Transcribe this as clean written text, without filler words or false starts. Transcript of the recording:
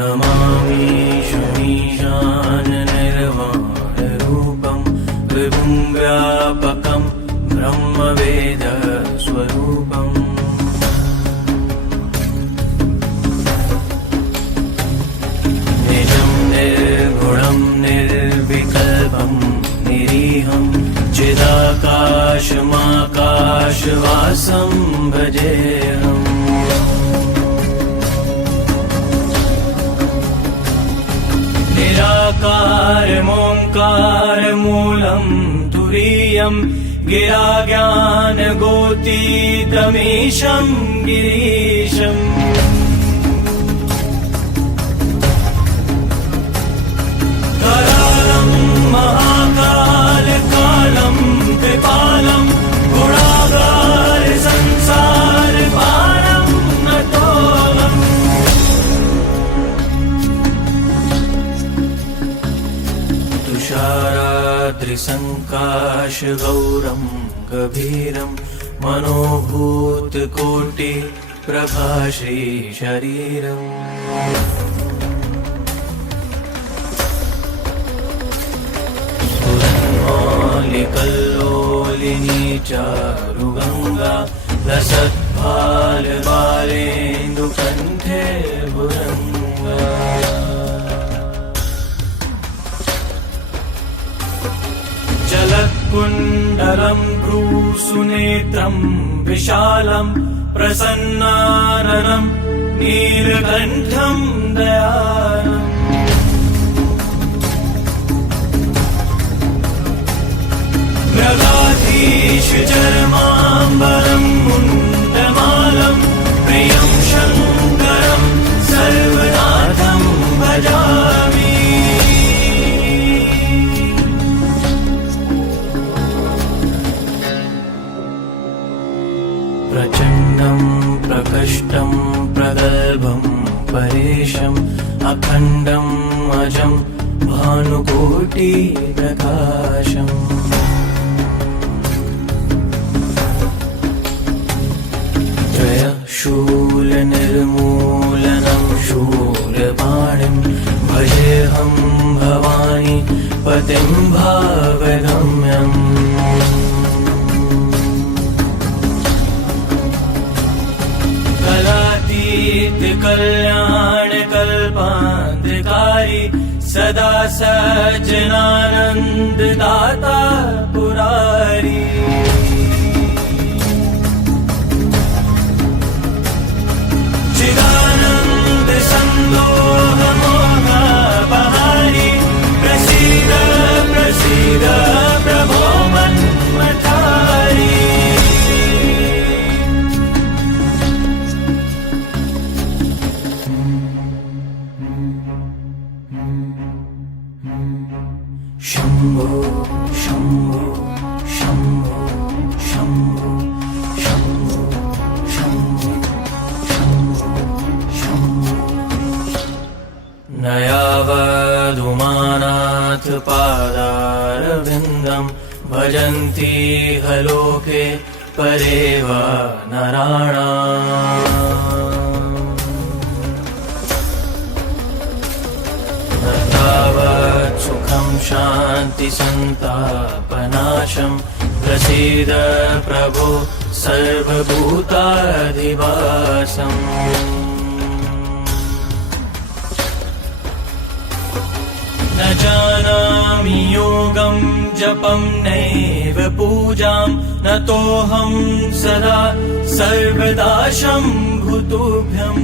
नमामि शमीशाननिर्वाणरूपं विभुं व्यापकं ब्रह्मवेदस्वरूपम् निजं निर्गुणं निर्विकल्पं निरीहं चिदाकाशमाकाशवासं भजेऽहम् निराकारमोङ्कारमूलं तुरीयं गिराज्ञानगोतीतमीशं गिरीशम् करालं महाकालकालं कृपालं गुणागार संसारपारं नतोऽहम् तुषाराद्रिसङ्काशगौरं गभीरं मनोभूतकोटिप्रभाश्रीशरीरम् कल्लोलिनी चारुगङ्गा लसत्फालबालेन्दुकण्ठे भुरङ्गा जलत्कुण्डलं भ्रूसुनेत्रं विशालं प्रसन्नाननं नीलकण्ठं दयालम् मृगाधीशचर्माम्बरं मुण्डमालं प्रियं शङ्करं सर्वनाथं भजामि प्रचण्डं प्रकष्टं प्रगल्भं परेशम् अखण्डम् अजं भानुकोटिप्रकाशम् शूलनिर्मूलनं शूलपाणिं भजेऽहं भवानी पतिं भावगम्यम् कलातीत कल्याणकल्पान्तिकारी सदा सज्जनानन्ददाता पुरारी चिदानन्द सन्दोहमोहबहारी प्रसीद प्रसीद प्रभो मन्मथारी शम्भो शम्भो शम्भो शम्भो शम्भो शम्भो न यावदुमानाथ पादारविन्दं भजन्ति हलोके परेव नराणाम् न तावत् सुखं शान्तिसन्तापनाशं प्रसीद प्रभो सर्वभूताधिवासम् न जानामि योगं जपं नैव पूजां नतोऽहं सदा सर्वदा शम्भुतुभ्यम्